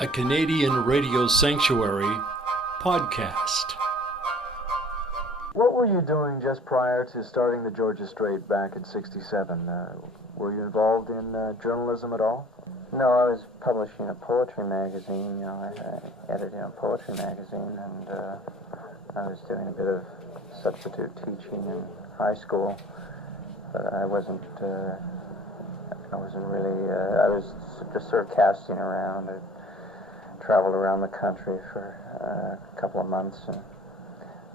a Canadian radio sanctuary podcast. What were you doing just prior to starting the Georgia Strait back in '67? Were you involved in journalism at all? No, I was publishing a poetry magazine. I edited a poetry magazine, and I was doing a bit of substitute teaching in high school. But I wasn't really. I was just sort of casting around. I traveled around the country for a couple of months and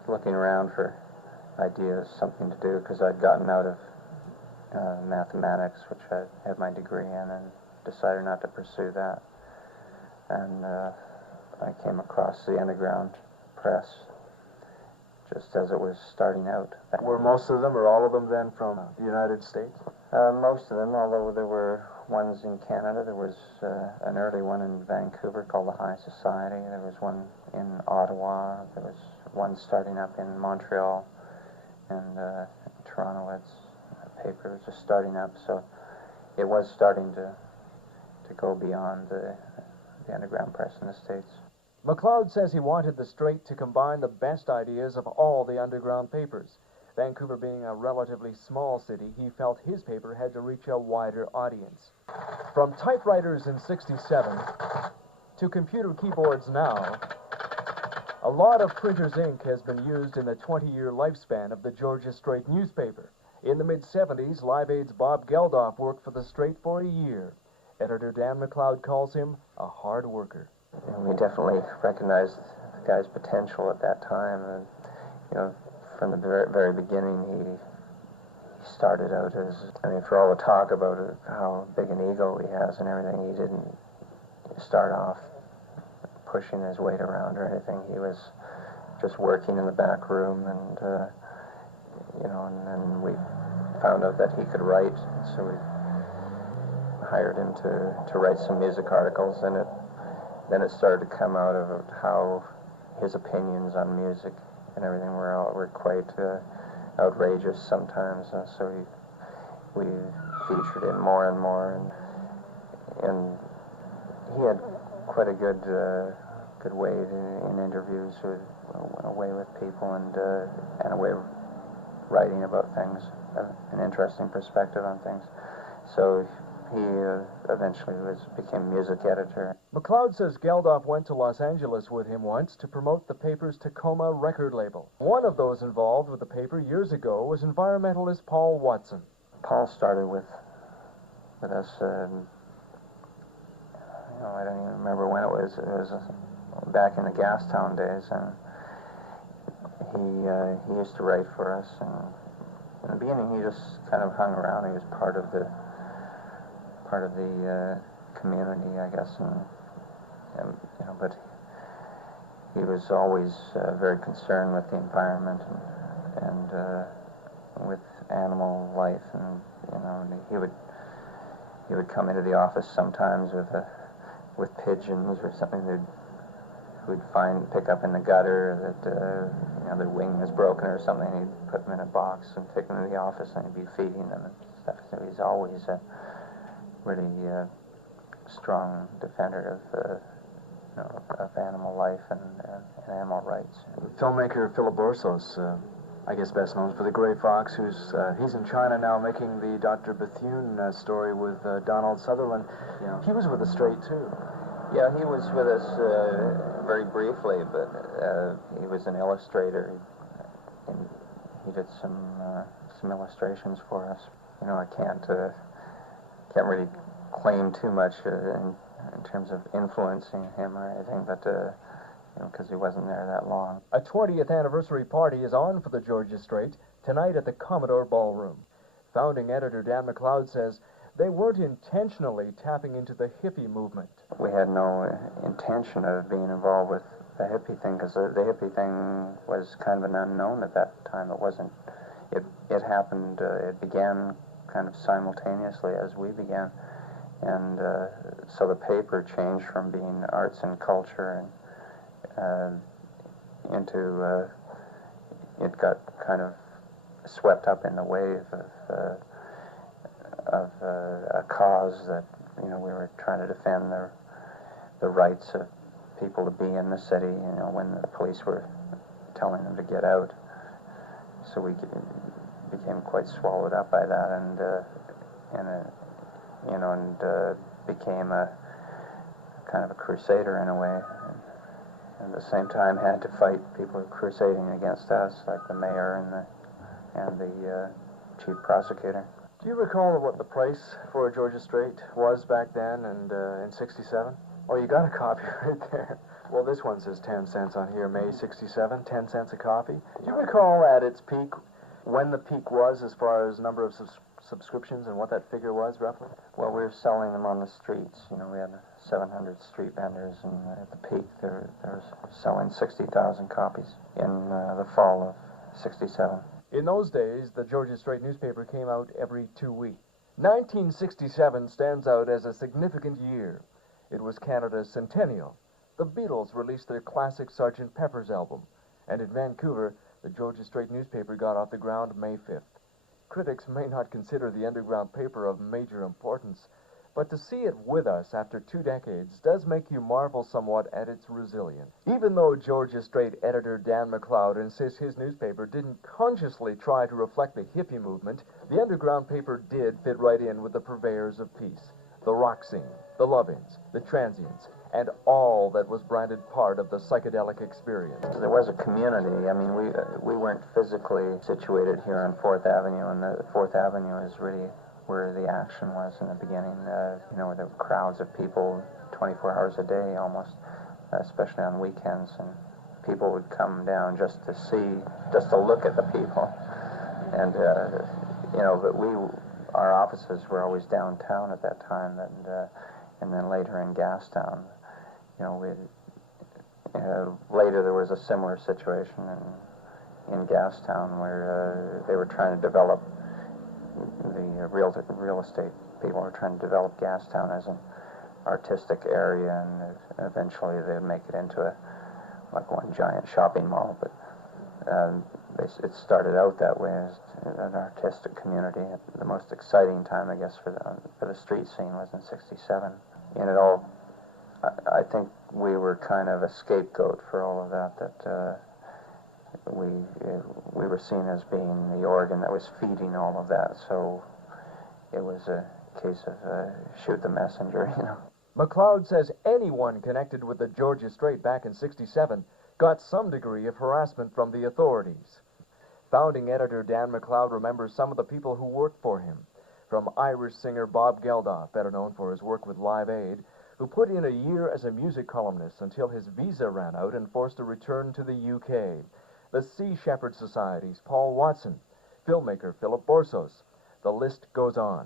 looking around for ideas, something to do, because I'd gotten out of mathematics, which I had my degree in, and decided not to pursue that. And I came across the Underground Press just as it was starting out. Were most of them, or all of them then, from the United States? Most of them, although there were ones in Canada. There was an early one in Vancouver called the High Society. There was one in Ottawa. There was one starting up in Montreal, and Toronto. A paper was just starting up, so it was starting to go beyond the underground press in the States. McLeod says he wanted the Strait to combine the best ideas of all the underground papers. Vancouver being a relatively small city, he felt his paper had to reach a wider audience. From typewriters in '67 to computer keyboards now, a lot of printer's ink has been used in the 20-year lifespan of the Georgia Strait newspaper. In the mid-'70s, Live Aid's Bob Geldof worked for the Strait for a year. Editor Dan McLeod calls him a hard worker. And we definitely recognized the guy's potential at that time. And, from the very, very beginning, he started out as, for all the talk about how big an ego he has and everything, he didn't start off pushing his weight around or anything. He was just working in the back room, and and then we found out that he could write, so we hired him to write some music articles, and then it started to come out of how his opinions on music and everything were quite outrageous sometimes, and so we featured him more and more, and he had quite a good way in interviews, a way with people, and a way of writing about things, an interesting perspective on things. So he eventually became music editor. McLeod says Geldof went to Los Angeles with him once to promote the paper's Tacoma record label. One of those involved with the paper years ago was environmentalist Paul Watson. Paul started with us, I don't even remember when it was. It was back in the Gastown days, and he used to write for us, and in the beginning he just kind of hung around. He was part of the community, I guess, but he was always very concerned with the environment and with animal life, and he would come into the office sometimes with pigeons or something that we'd pick up in the gutter that their wing was broken or something. He'd put them in a box and take them to the office, and he'd be feeding them and stuff. So he's always really strong defender of animal life and animal rights. Filmmaker Philip Borsos, I guess best known for The Gray Fox, he's in China now making the Dr. Bethune story with Donald Sutherland. Yeah. He was with the Strait too. Yeah, he was with us very briefly, but he was an illustrator, and he did some illustrations for us. I can't really claim too much in terms of influencing him or anything, but because he wasn't there that long. A 20th anniversary party is on for the Georgia Strait tonight at the Commodore Ballroom. Founding editor Dan McLeod says they weren't intentionally tapping into the hippie movement. We had no intention of being involved with the hippie thing, because the hippie thing was kind of an unknown at that time. It wasn't. It happened. It began kind of simultaneously as we began, and so the paper changed from being arts and culture and into it got kind of swept up in the wave of a cause that we were trying to defend the the rights of people to be in the city, when the police were telling them to get out. So we became quite swallowed up by that, and became a kind of a crusader in a way. And at the same time had to fight people crusading against us, like the mayor and the chief prosecutor. Do you recall what the price for a Georgia Straight was back then and in 67? Oh, you got a copy right there. Well, this one says 10 cents on here, May 67, 10 cents a copy. Do you recall at its peak, when the peak was as far as number of subscriptions and what that figure was, roughly? Well, we were selling them on the streets. We had 700 street vendors, and at the peak, they were selling 60,000 copies in the fall of 67. In those days, the Georgia Straight newspaper came out every 2 weeks. 1967 stands out as a significant year. It was Canada's centennial. The Beatles released their classic Sgt. Pepper's album, and in Vancouver, the Georgia Straight newspaper got off the ground May 5th. Critics may not consider the underground paper of major importance, but to see it with us after 2 decades does make you marvel somewhat at its resilience. Even though Georgia Straight editor Dan McLeod insists his newspaper didn't consciously try to reflect the hippie movement, the underground paper did fit right in with the purveyors of peace, the rock scene, the love-ins, the transients, and all that was branded part of the psychedelic experience. There was a community. I mean, we weren't physically situated here on 4th Avenue, and the 4th Avenue is really where the action was in the beginning. There were crowds of people 24 hours a day almost, especially on weekends, and people would come down just to look at the people. And, but our offices were always downtown at that time, and then later in Gastown. Later there was a similar situation in Gastown where they were trying to develop the real estate people were trying to develop Gastown as an artistic area, and eventually they'd make it into one giant shopping mall. But it started out that way as an artistic community. The most exciting time, I guess, for the street scene was in '67. And it all, I think we were kind of a scapegoat for all of that we were seen as being the organ that was feeding all of that, so it was a case of shoot the messenger, McLeod says anyone connected with the Georgia Straight back in '67 got some degree of harassment from the authorities. Founding editor Dan McLeod remembers some of the people who worked for him, from Irish singer Bob Geldof, better known for his work with Live Aid, who put in a year as a music columnist until his visa ran out and forced to return to the UK. The Sea Shepherd Society's Paul Watson, filmmaker Philip Borsos. The list goes on.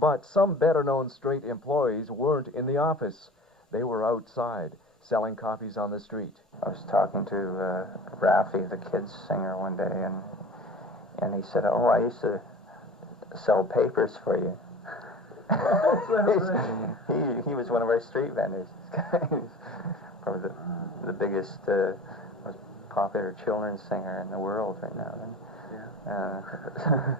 But some better-known straight employees weren't in the office. They were outside, selling copies on the street. I was talking to Raffi, the kids singer, one day, and he said, "Oh, I used to sell papers for you." He was one of our street vendors. He's probably the biggest, most popular children's singer in the world right now. Yeah.